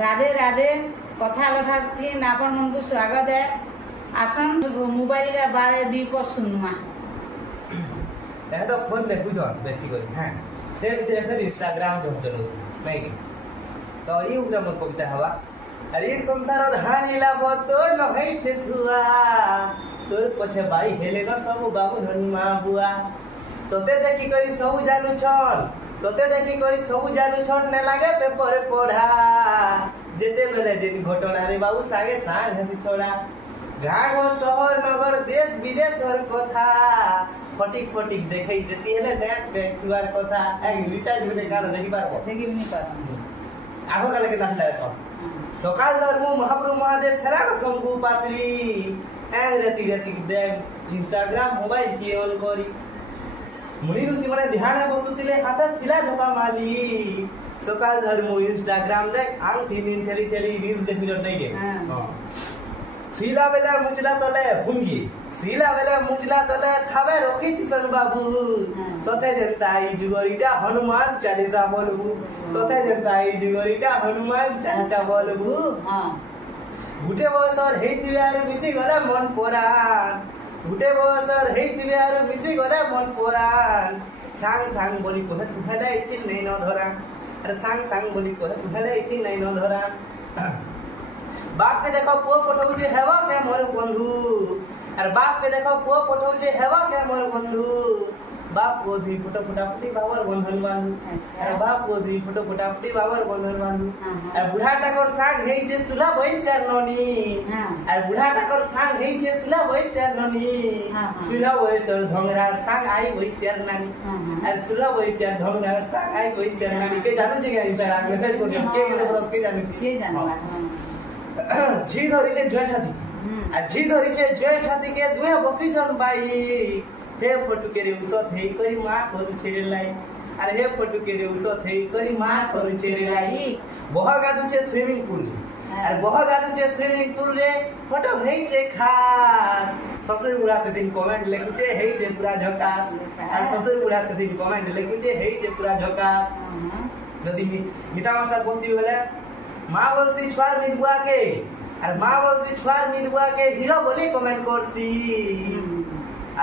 राधे राधे कथा लथा थी आपण मन को स्वागत है। आसन मोबाइल के बारे दी को सुनमा ए तो फोन देखु जन बेसी करी हां से भीतर फिर इंस्टाग्राम जो चलो नहीं कि तो ई उग्र मन कविता हवा अरे संसार और हानिला बतोर न होई छे थुआ तोर पछे बाई हेले न सब बाबू हनुमा बुआ तोते देखि करी सब जानू छन तोते देखि करी सब जानू छन ने लागे पेपर पढ़ा जेते बेले जेन घटना रे बाबू सागे साग हसी छोड़ा गाँव शहर नगर देश विदेश और कथा फटिक फटिक देखै देसी हेले नेट पे क्यूआर कथा एक रिचार्ज में काढ देखि पारबो देखि नहीं पारबो आगो काले के दाखला देखो सकाल धर्म महाप्रभु महादेव फेरार शंकु पासरी ए रति रति देव इंस्टाग्राम मोबाइल की ऑन करी मुनि ऋषि माने ध्यान बसुतिले हाथ तिला झपा माली सकाल धर्म इंस्टाग्राम देख आंग तीन ठेली ठेली रील्स देखि जट नहीं के हां छीला बेला मुचला तले फुंगी छीला बेला मुचला तले खावे रखी तिसन बाबू सते जनता ई जुगरीटा हनुमान चालीसा बोलबू सते जनता ई जुगरीटा हनुमान चालीसा बोलबू हां गुटे बसर हेतिबे आरो मिसी गला मन पोरान गुटे बसर हेतिबे आरो मिसी गला मन पोरान सांग सांग बोली कोहे सुहाले इति नै न धरा अरे सांग सांग बोली कोहे सुहाले इति नै न धरा बाप के देखो पुओ पठौचे हेवा के मोर बंधु अरे बाप के देखो पुओ पठौचे हेवा के मोर बंधु बाप को भी फोटो फटाफटी बाबर बंधन बांधु अरे बाप को भी फोटो फटाफटी बाबर बंधन बांधु अरे बुढ़ा टाकर सांग हेई जे सुला बयस्यार ननी अरे बुढ़ा टाकर सांग हेई जे सुला बयस्यार ननी सुला बयस्यार ढंगरा सांग आई बयस्यार नानी अरे सुला बयस्यार ढंगरा सांग आई बयस्यार नानी के जानू छै के इंस्टाग्राम मैसेज को के बरस के जानू छै के जानू झी धरी से जोय छाती आ झी धरी से जोय छाती के दुए बसी जन बाई हे फोटो के रे उसत हेई करी मां करू छेरे लाई अरे हे फोटो के रे उसत हेई करी मां करू छेरे लाई बह गादु छे स्विमिंग पूल अरे बह गादु छे स्विमिंग पूल रे फोटो हेई छे खास ससुर बुढ़ा से दिन कमेंट लेखु छे हेई छे पूरा झकास आ ससुर बुढ़ा से दिन कमेंट लेखु छे हेई छे पूरा झकास जदी मिटा मासा पोस्टी बेले माँ बोलसी छुआर मिदुआ के अरे माँ बोलसी छुआर मिदुआ के हीरो बोली कमेंट करसी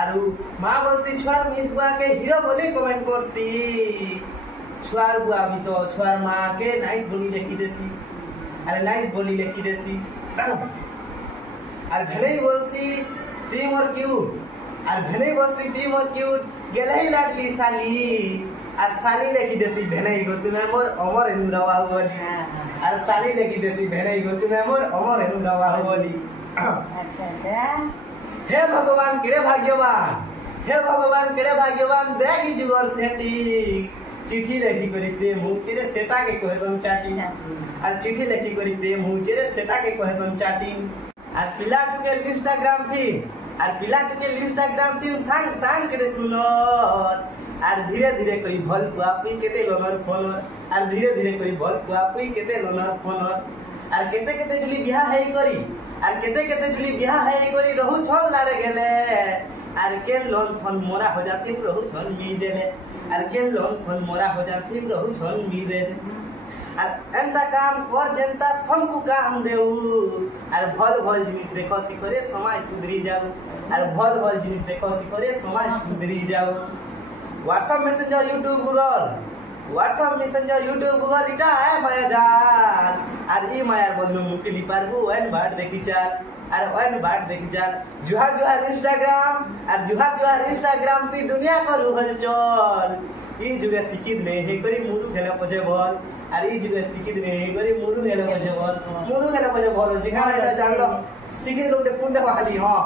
आरु माँ बोलसी छुआर मिदुआ के हीरो बोली कमेंट करसी छुआर बुआ भी तो छुआर माँ के नाइस बोली लिखी देसी अरे नाइस बोली लिखी देसी अरे भले बोलसी ती मोर क्यूट अरे भले बोलसी ती मोर क्यूट गेलही लाडली साली और साली लिखी देसी भले गो तुम्हें मोर अमरेंद्र बाहुबली और साली लेकी देसी भेने गोती में मोर अमर हेनु रवा होली अच्छा अच्छा हे भगवान केड़े भाग्यवान देखी जुगर सेठी चिट्ठी लेखी करी प्रेम हूँ चिरे सेटा के क्वेश्चन चाटी और चिट्ठी लेखी करी प्रेम हूँ चिरे सेटा के क्वेश्चन चाटी और पिला टुके इंस्टाग्राम थी और पिला टुके इंस्टाग्राम थी सांग सांग के सुनो और धीरे धीरे करी भल पुआपी केते लोनर फोनर और धीरे धीरे करी भल पुआपी केते लोनर फोनर और केते केते जुली बियाह है करी और केते केते जुली बियाह है करी रहू छल लारे गेले और के लोन फोन मोरा हो जाती रहू छल मी जेले और के लोन फोन मोरा हो जाती रहू छल मी रे और एंता काम कर जनता सबको काम देऊ और भल भल जिनिस देखो सिखरे समाज सुधरी जाऊ और भल भल जिनिस देखो सिखरे समाज सुधरी जाऊ व्हाट्सएप मैसेंजर यूट्यूब गूगल इटा है माया जाल और ई मायार बदलू मुकिली पारबू वन बाट देखी चाल और वन बाट देखी चाल जुहार जुहार इंस्टाग्राम ती दुनिया करू हलचल ई जुगे सिकिद ने हे करी मुरु खेला पजे बॉल और ई जुगे सिकिद ने हे करी मुरु खेला पजे बॉल सिखाना এটা জানলো सिकिद लोग दे फुंडे खाली हां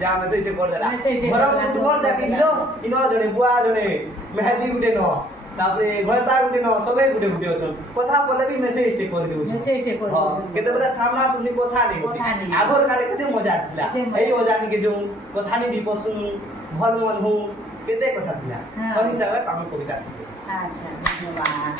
जा मैसेज कर देला बरम सुमर जाके लो इनो जने बुआ जने मेहजी गुटे न तापरे घरता गुटे न सबे गुटे गुटे अछन कथा बोले भी मैसेज टे कर देउ हां केते बड़ा सामना सुनी कथा नहीं होती आगोर काले केते मजा थिला एई ओजानी के जो कथा नहीं दीप सुनु भल मन हो केते कथा थिला कहि सागर हम कविता सुने अच्छा धन्यवाद।